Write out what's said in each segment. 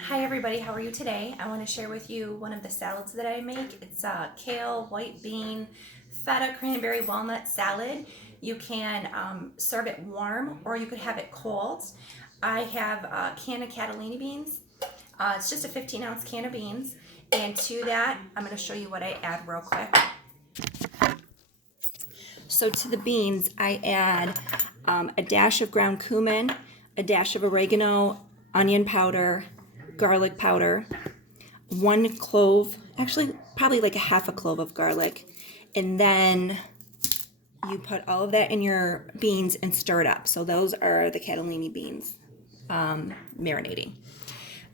Hi everybody, how are you today? I want to share with you one of the salads that I make. It's a kale, white bean, feta, cranberry, walnut salad. You can serve it warm or you could have it cold. I have a can of Catalini beans. It's just a 15-ounce can of beans. And to that, I'm going to show you what I add real quick. So to the beans, I add a dash of ground cumin, a dash of oregano, onion powder, garlic powder, 1 clove, actually probably like a half a clove of garlic, and then you put all of that in your beans and stir it up. So those are the Catalini beans marinating.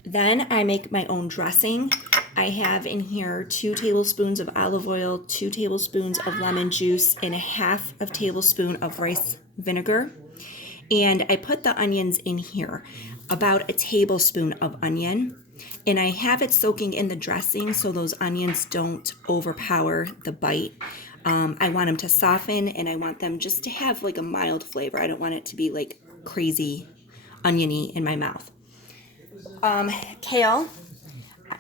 Then I make my own dressing. I have in here 2 tablespoons of olive oil, 2 tablespoons of lemon juice, and a half of tablespoon of rice vinegar. And I put the onions in here, about a tablespoon of onion. And I have it soaking in the dressing so those onions don't overpower the bite. I want them to soften and I want them just to have like a mild flavor. I don't want it to be like crazy oniony in my mouth. Kale,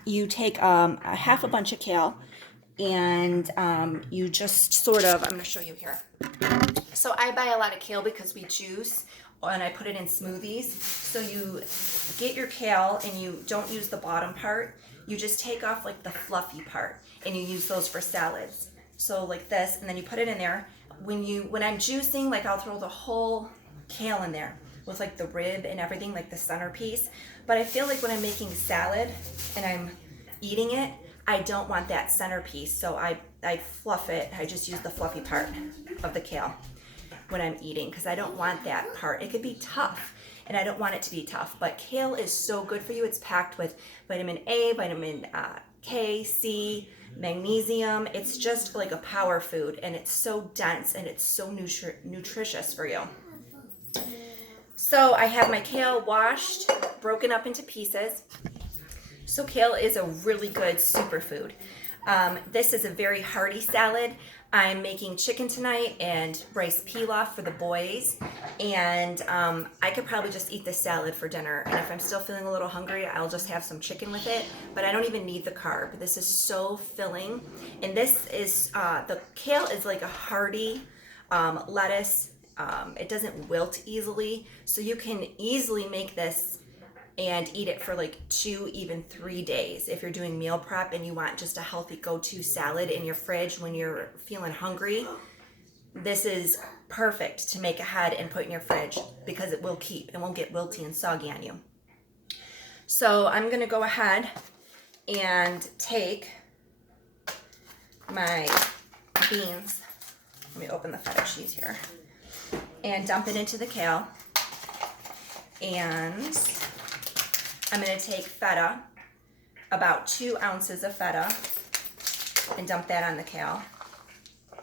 you take a half a bunch of kale and you just sort of, I'm going to show you here. So I buy a lot of kale because we juice and I put it in smoothies. So you get your kale and you don't use the bottom part. You just take off like the fluffy part and you use those for salads. So like this, and then you put it in there. When I'm juicing, like I'll throw the whole kale in there with like the rib and everything, like the centerpiece. But I feel like when I'm making salad and I'm eating it, I don't want that centerpiece. So I fluff it. I just use the fluffy part of the kale when I'm eating because I don't want that part. It could be tough and I don't want it to be tough, but kale is so good for you. It's packed with vitamin A, vitamin K, C, magnesium. It's just like a power food and it's so dense and it's so nutritious for you. So I have my kale washed, broken up into pieces. So kale is a really good superfood. This is a very hearty salad. I'm making chicken tonight and rice pilaf for the boys. And I could probably just eat this salad for dinner. And if I'm still feeling a little hungry, I'll just have some chicken with it. But I don't even need the carb. This is so filling. And this is, the kale is like a hearty lettuce. It doesn't wilt easily. So you can easily make this and eat it for like 2, even 3 days. If you're doing meal prep and you want just a healthy go-to salad in your fridge when you're feeling hungry, this is perfect to make ahead and put in your fridge because it will keep. It won't get wilty and soggy on you. So I'm gonna go ahead and take my beans. Let me open the feta cheese here and dump it into the kale. And I'm going to take feta, about 2 ounces of feta, and dump that on the kale. I'm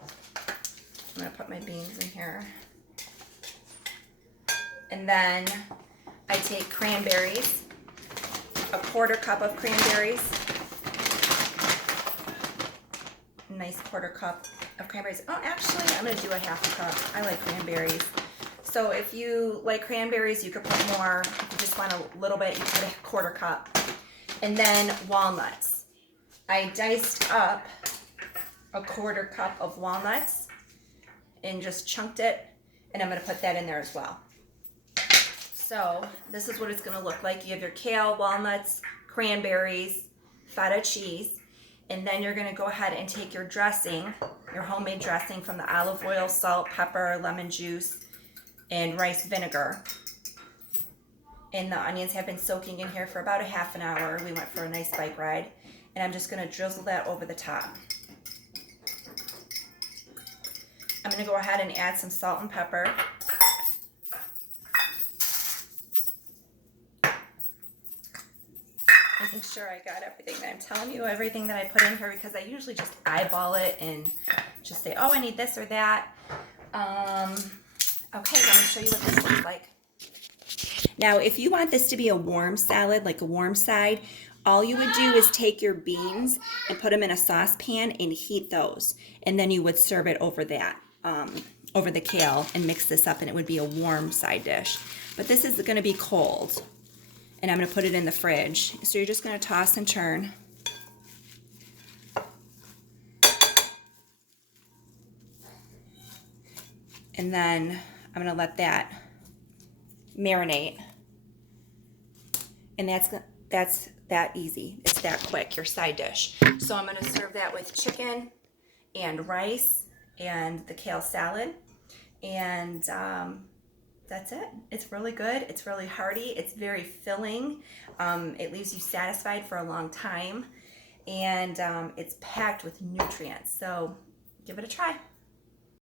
going to put my beans in here. And then I take cranberries, a 1/4 cup of cranberries, a nice 1/4 cup of cranberries. Oh, actually, I'm going to do a 1/2 cup. I like cranberries. So if you like cranberries, you could put more. If you just want a little bit, you put a 1/4 cup. And then walnuts. I diced up a 1/4 cup of walnuts and just chunked it. And I'm going to put that in there as well. So this is what it's going to look like. You have your kale, walnuts, cranberries, feta cheese. And then you're going to go ahead and take your dressing, your homemade dressing from the olive oil, salt, pepper, lemon juice, and rice vinegar. And the onions have been soaking in here for about a half an hour. We went for a nice bike ride. And I'm just going to drizzle that over the top. I'm going to go ahead and add some salt and pepper. Making sure I got everything that I'm telling you, everything that I put in here, because I usually just eyeball it and just say, oh, I need this or that. Okay, let me show you what this looks like. Now, if you want this to be a warm salad, like a warm side, all you would do is take your beans and put them in a saucepan and heat those. And then you would serve it over that, over the kale and mix this up and it would be a warm side dish. But this is going to be cold. and I'm going to put it in the fridge. So you're just going to toss and turn. And then I'm going to let that marinate. And that's that easy. It's that quick, your side dish. So I'm going to serve that with chicken and rice and the kale salad. And that's it. It's really good. It's really hearty. It's very filling. It leaves you satisfied for a long time. And it's packed with nutrients. So give it a try.